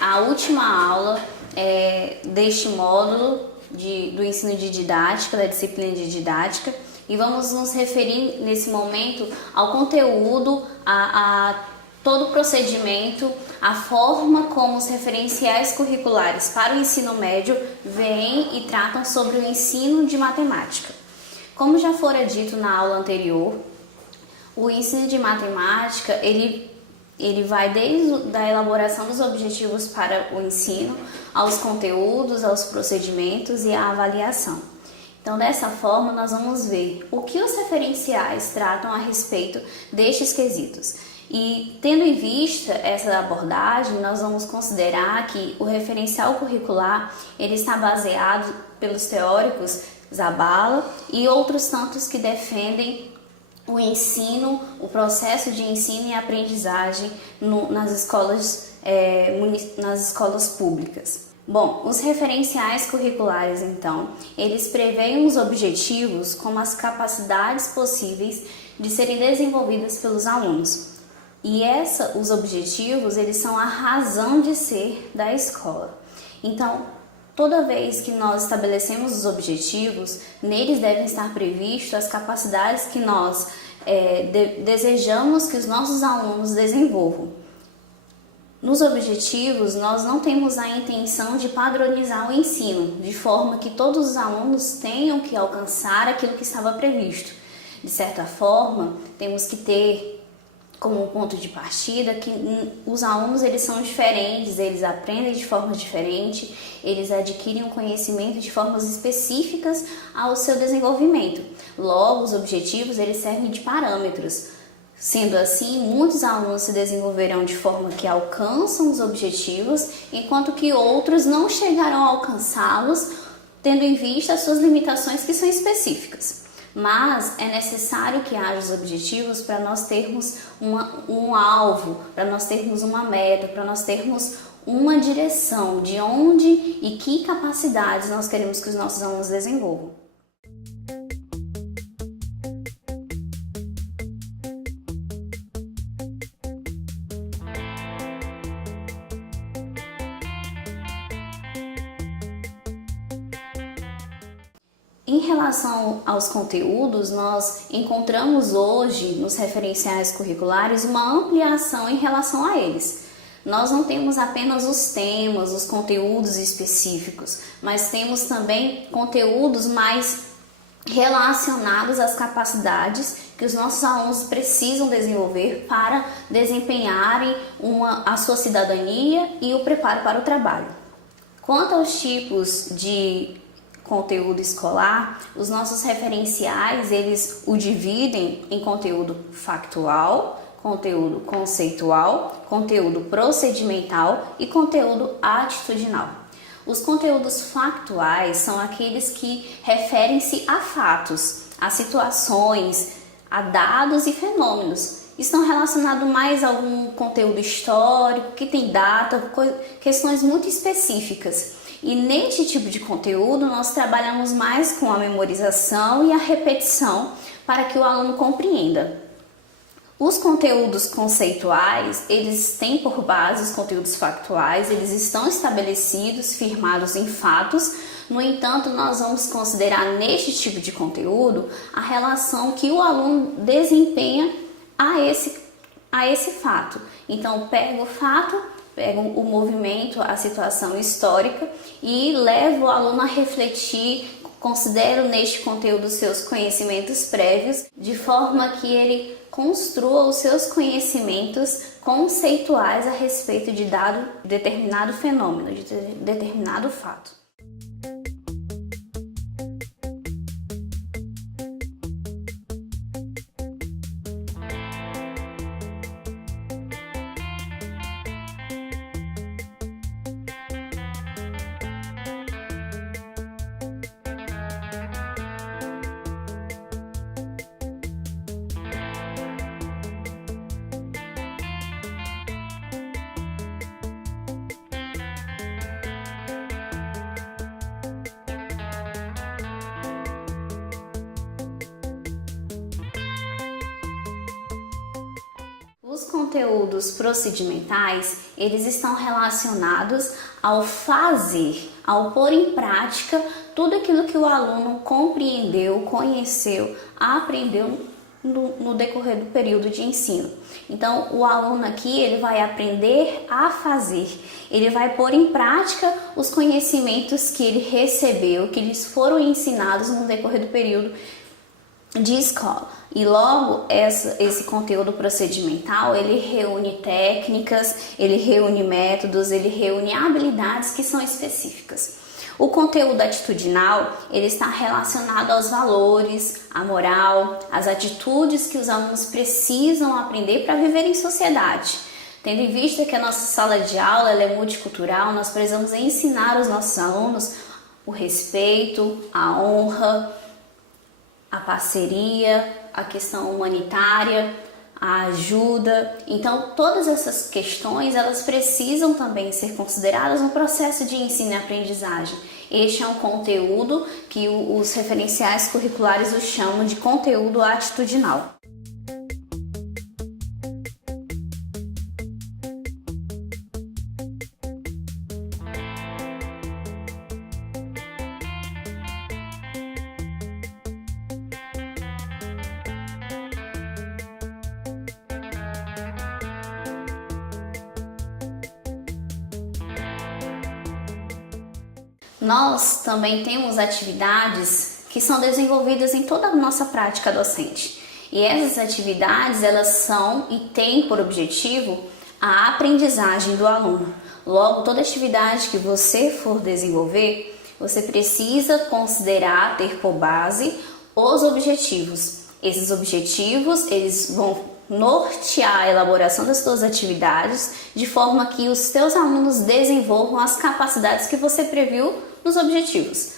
a última aula deste módulo do ensino de didática, da disciplina de didática, e vamos nos referir nesse momento ao conteúdo, a todo o procedimento, a forma como os referenciais curriculares para o ensino médio veem e tratam sobre o ensino de matemática. Como já fora dito na aula anterior, o ensino de matemática, ele vai desde a elaboração dos objetivos para o ensino, aos conteúdos, aos procedimentos e à avaliação. Então, dessa forma, nós vamos ver o que os referenciais tratam a respeito destes quesitos. E, tendo em vista essa abordagem, nós vamos considerar que o referencial curricular ele está baseado pelos teóricos Zabala e outros tantos que defendem o ensino, o processo de ensino e aprendizagem nas escolas públicas. Bom, os referenciais curriculares, então, eles preveem os objetivos como as capacidades possíveis de serem desenvolvidas pelos alunos. E os objetivos, eles são a razão de ser da escola. Então, toda vez que nós estabelecemos os objetivos, neles devem estar previstas as capacidades que nós desejamos que os nossos alunos desenvolvam. Nos objetivos, nós não temos a intenção de padronizar o ensino, de forma que todos os alunos tenham que alcançar aquilo que estava previsto. De certa forma, temos que ter como ponto de partida que os alunos eles são diferentes, eles aprendem de forma diferente, eles adquirem um conhecimento de formas específicas ao seu desenvolvimento. Logo, os objetivos eles servem de parâmetros. Sendo assim, muitos alunos se desenvolverão de forma que alcançam os objetivos, enquanto que outros não chegarão a alcançá-los, tendo em vista as suas limitações que são específicas. Mas é necessário que haja os objetivos para nós termos um alvo, para nós termos uma meta, para nós termos uma direção de onde e que capacidades nós queremos que os nossos alunos desenvolvam. Em relação aos conteúdos, nós encontramos hoje nos referenciais curriculares uma ampliação em relação a eles. Nós não temos apenas os temas, os conteúdos específicos, mas temos também conteúdos mais relacionados às capacidades que os nossos alunos precisam desenvolver para desempenharem a sua cidadania e o preparo para o trabalho. Quanto aos tipos de conteúdo escolar, os nossos referenciais, eles o dividem em conteúdo factual, conteúdo conceitual, conteúdo procedimental e conteúdo atitudinal. Os conteúdos factuais são aqueles que referem-se a fatos, a situações, a dados e fenômenos. Estão relacionados mais a algum conteúdo histórico, que tem data, questões muito específicas. E neste tipo de conteúdo nós trabalhamos mais com a memorização e a repetição para que o aluno compreenda. Os conteúdos conceituais, eles têm por base os conteúdos factuais, eles estão estabelecidos, firmados em fatos. No entanto, nós vamos considerar neste tipo de conteúdo a relação que o aluno desempenha a esse fato. Então, pega o fato, pego o movimento, a situação histórica e levo o aluno a refletir, considero neste conteúdo seus conhecimentos prévios, de forma que ele construa os seus conhecimentos conceituais a respeito de determinado fenômeno, de determinado fato. conteúdos procedimentais, eles estão relacionados ao fazer, ao pôr em prática tudo aquilo que o aluno compreendeu, conheceu, aprendeu no decorrer do período de ensino. Então, o aluno aqui, ele vai aprender a fazer, ele vai pôr em prática os conhecimentos que ele recebeu, que lhes foram ensinados no decorrer do período de escola. E logo, esse conteúdo procedimental, ele reúne técnicas, ele reúne métodos, ele reúne habilidades que são específicas. O conteúdo atitudinal, ele está relacionado aos valores, à moral, às atitudes que os alunos precisam aprender para viver em sociedade. Tendo em vista que a nossa sala de aula ela é multicultural, nós precisamos ensinar aos nossos alunos o respeito, a honra, a parceria, a questão humanitária, a ajuda. Então, todas essas questões, elas precisam também ser consideradas no processo de ensino e aprendizagem. Este é um conteúdo que os referenciais curriculares o chamam de conteúdo atitudinal. Nós também temos atividades que são desenvolvidas em toda a nossa prática docente. E essas atividades, elas são e têm por objetivo a aprendizagem do aluno. Logo, toda atividade que você for desenvolver, você precisa considerar, ter por base os objetivos. Esses objetivos, eles vão nortear a elaboração das suas atividades de forma que os seus alunos desenvolvam as capacidades que você previu nos objetivos.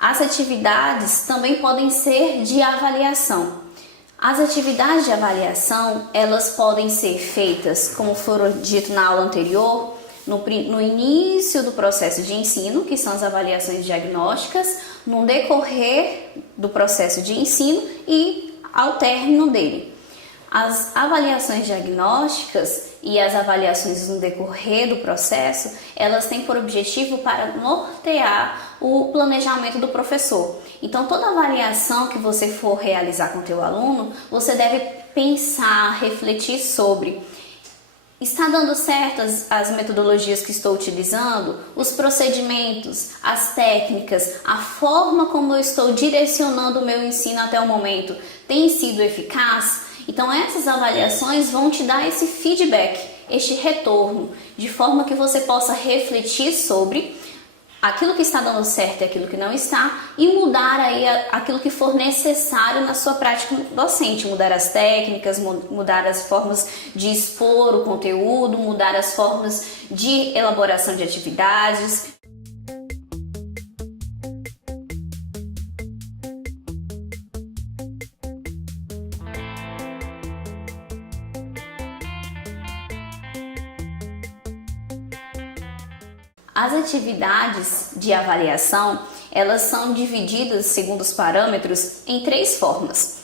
As atividades também podem ser de avaliação. As atividades de avaliação, elas podem ser feitas, como foram dito na aula anterior, no início do processo de ensino, que são as avaliações diagnósticas, no decorrer do processo de ensino e ao término dele. As avaliações diagnósticas e as avaliações no decorrer do processo, elas têm por objetivo para nortear o planejamento do professor. Então, toda avaliação que você for realizar com o teu aluno, você deve pensar, refletir sobre: está dando certo as metodologias que estou utilizando? Os procedimentos, as técnicas, a forma como eu estou direcionando o meu ensino até o momento tem sido eficaz? Então, essas avaliações vão te dar esse feedback, este retorno, de forma que você possa refletir sobre aquilo que está dando certo e aquilo que não está e mudar aí aquilo que for necessário na sua prática docente, mudar as técnicas, mudar as formas de expor o conteúdo, mudar as formas de elaboração de atividades. As atividades de avaliação, elas são divididas, segundo os parâmetros, em 3 formas.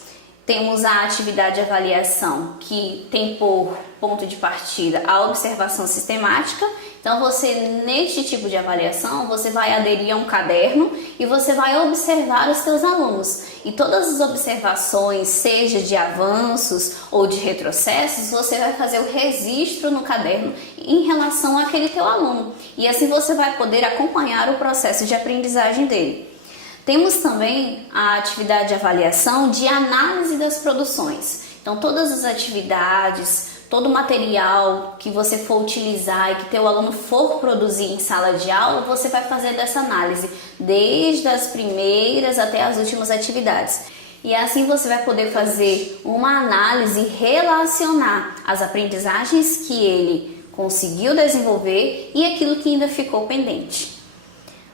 Temos a atividade de avaliação, que tem por ponto de partida a observação sistemática. Então, você, neste tipo de avaliação, você vai aderir a um caderno e você vai observar os seus alunos. E todas as observações, seja de avanços ou de retrocessos, você vai fazer o registro no caderno em relação àquele teu aluno. E assim você vai poder acompanhar o processo de aprendizagem dele. Temos também a atividade de avaliação de análise das produções. Então, todas as atividades, todo o material que você for utilizar e que teu aluno for produzir em sala de aula, você vai fazer dessa análise, desde as primeiras até as últimas atividades. E assim você vai poder fazer uma análise e relacionar as aprendizagens que ele conseguiu desenvolver e aquilo que ainda ficou pendente.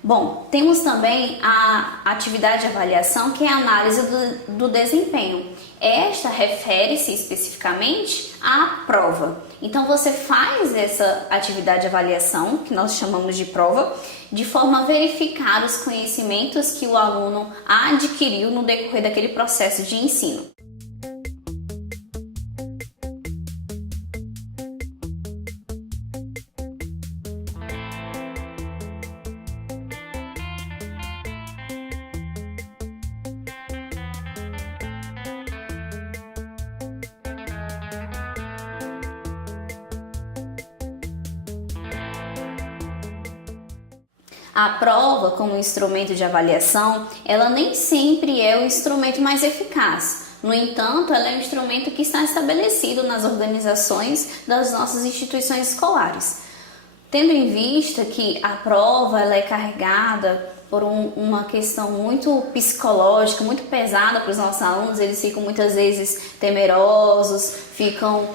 Bom, temos também a atividade de avaliação, que é a análise do desempenho. Esta refere-se especificamente à prova. Então, você faz essa atividade de avaliação, que nós chamamos de prova, de forma a verificar os conhecimentos que o aluno adquiriu no decorrer daquele processo de ensino. A prova, como instrumento de avaliação, ela nem sempre é o instrumento mais eficaz. No entanto, ela é um instrumento que está estabelecido nas organizações das nossas instituições escolares. Tendo em vista que a prova ela é carregada por uma questão muito psicológica, muito pesada para os nossos alunos, eles ficam muitas vezes temerosos, ficam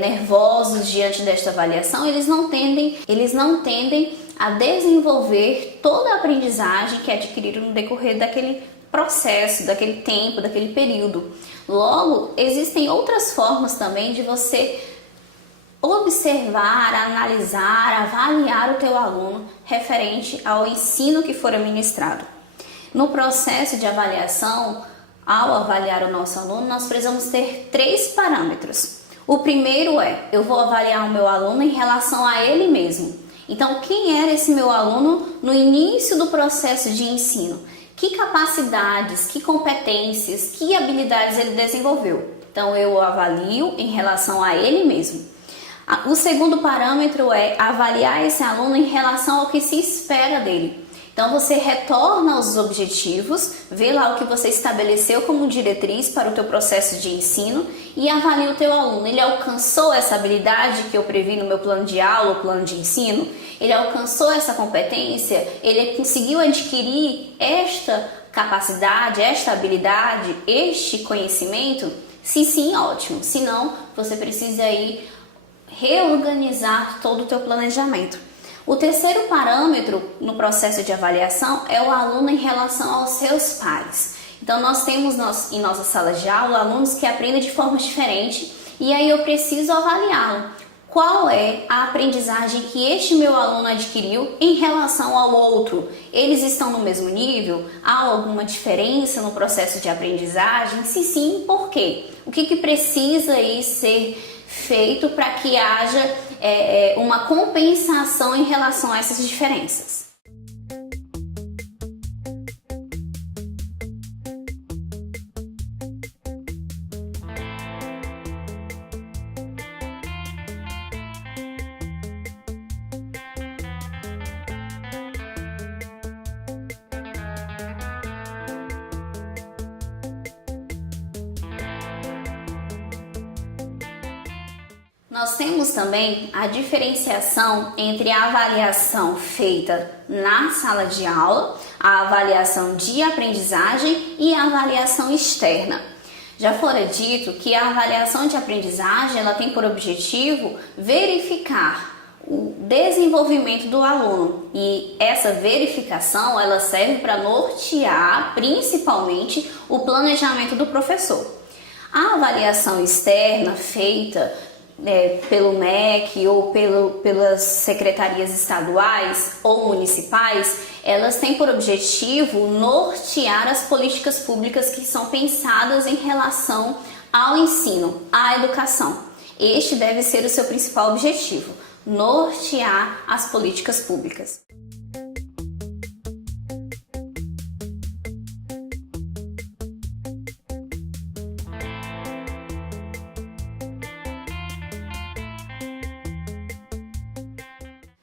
nervosos diante desta avaliação, eles não tendem a desenvolver toda a aprendizagem que adquiriram no decorrer daquele processo, daquele tempo, daquele período. Logo, existem outras formas também de você observar, analisar, avaliar o teu aluno referente ao ensino que for ministrado. No processo de avaliação, ao avaliar o nosso aluno, nós precisamos ter 3 parâmetros. O primeiro eu vou avaliar o meu aluno em relação a ele mesmo. Então, quem era esse meu aluno no início do processo de ensino? Que capacidades, que competências, que habilidades ele desenvolveu? Então, eu o avalio em relação a ele mesmo. O segundo parâmetro é avaliar esse aluno em relação ao que se espera dele. Então, você retorna aos objetivos, vê lá o que você estabeleceu como diretriz para o teu processo de ensino e avalia o teu aluno. Ele alcançou essa habilidade que eu previ no meu plano de aula, ou plano de ensino? Ele alcançou essa competência? Ele conseguiu adquirir esta capacidade, esta habilidade, este conhecimento? Se sim, ótimo. Se não, você precisa aí reorganizar todo o teu planejamento. O terceiro parâmetro no processo de avaliação é o aluno em relação aos seus pares. Então, nós temos em nossa sala de aula alunos que aprendem de forma diferente e aí eu preciso avaliá-lo. Qual é a aprendizagem que este meu aluno adquiriu em relação ao outro? Eles estão no mesmo nível? Há alguma diferença no processo de aprendizagem? Se sim, por quê? O que precisa aí ser feito para que haja uma compensação em relação a essas diferenças? Nós temos também a diferenciação entre a avaliação feita na sala de aula, a avaliação de aprendizagem e a avaliação externa. Já fora dito que a avaliação de aprendizagem ela tem por objetivo verificar o desenvolvimento do aluno e essa verificação ela serve para nortear principalmente o planejamento do professor. A avaliação externa feita pelo MEC ou pelas secretarias estaduais ou municipais, elas têm por objetivo nortear as políticas públicas que são pensadas em relação ao ensino, à educação. Este deve ser o seu principal objetivo, nortear as políticas públicas.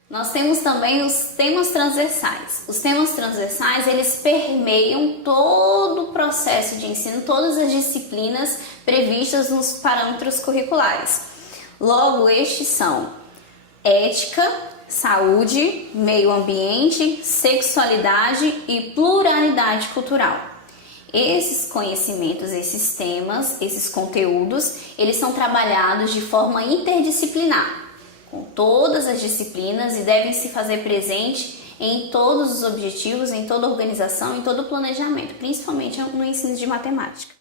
Nós temos também os temas transversais. Os temas transversais, eles permeiam todo o processo de ensino, todas as disciplinas previstas nos parâmetros curriculares. Logo, estes são ética, saúde, meio ambiente, sexualidade e pluralidade cultural. Esses conhecimentos, esses temas, esses conteúdos, eles são trabalhados de forma interdisciplinar, com todas as disciplinas e devem se fazer presente em todos os objetivos, em toda a organização, em todo o planejamento, principalmente no ensino de matemática.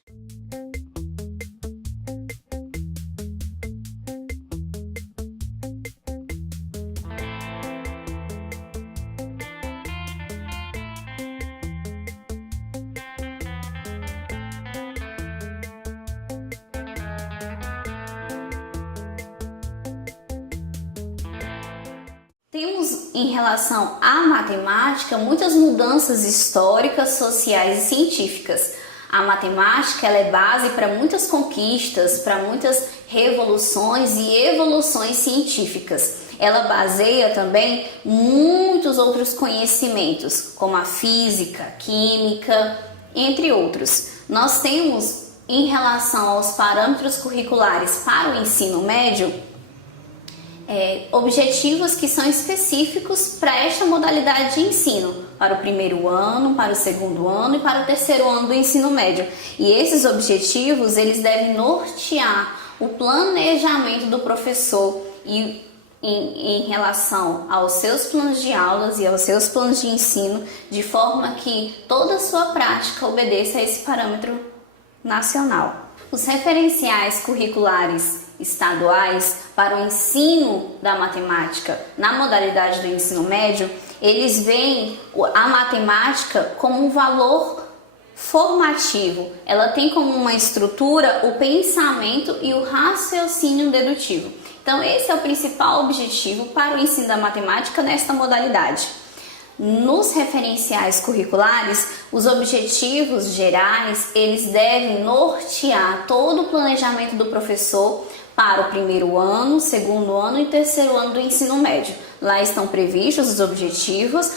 Temos, em relação à matemática, muitas mudanças históricas, sociais e científicas. A matemática ela é base para muitas conquistas, para muitas revoluções e evoluções científicas. Ela baseia também muito muitos outros conhecimentos, como a física, química, entre outros. Nós temos, em relação aos parâmetros curriculares para o ensino médio, objetivos que são específicos para esta modalidade de ensino, para o primeiro ano, para o segundo ano e para o terceiro ano do ensino médio. E esses objetivos, eles devem nortear o planejamento do professor e em relação aos seus planos de aulas e aos seus planos de ensino, de forma que toda a sua prática obedeça a esse parâmetro nacional. Os referenciais curriculares estaduais para o ensino da matemática na modalidade do ensino médio, eles veem a matemática como um valor formativo. Ela tem como uma estrutura o pensamento e o raciocínio dedutivo. Então, esse é o principal objetivo para o ensino da matemática nesta modalidade. Nos referenciais curriculares, os objetivos gerais, eles devem nortear todo o planejamento do professor para o primeiro ano, segundo ano e terceiro ano do ensino médio. Lá estão previstos os objetivos,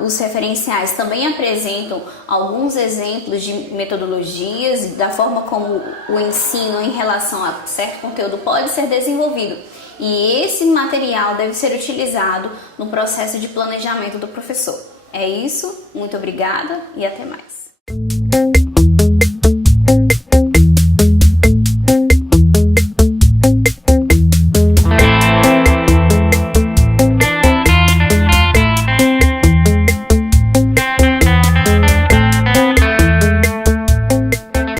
os referenciais também apresentam alguns exemplos de metodologias, da forma como o ensino em relação a certo conteúdo pode ser desenvolvido. E esse material deve ser utilizado no processo de planejamento do professor. É isso, muito obrigada e até mais.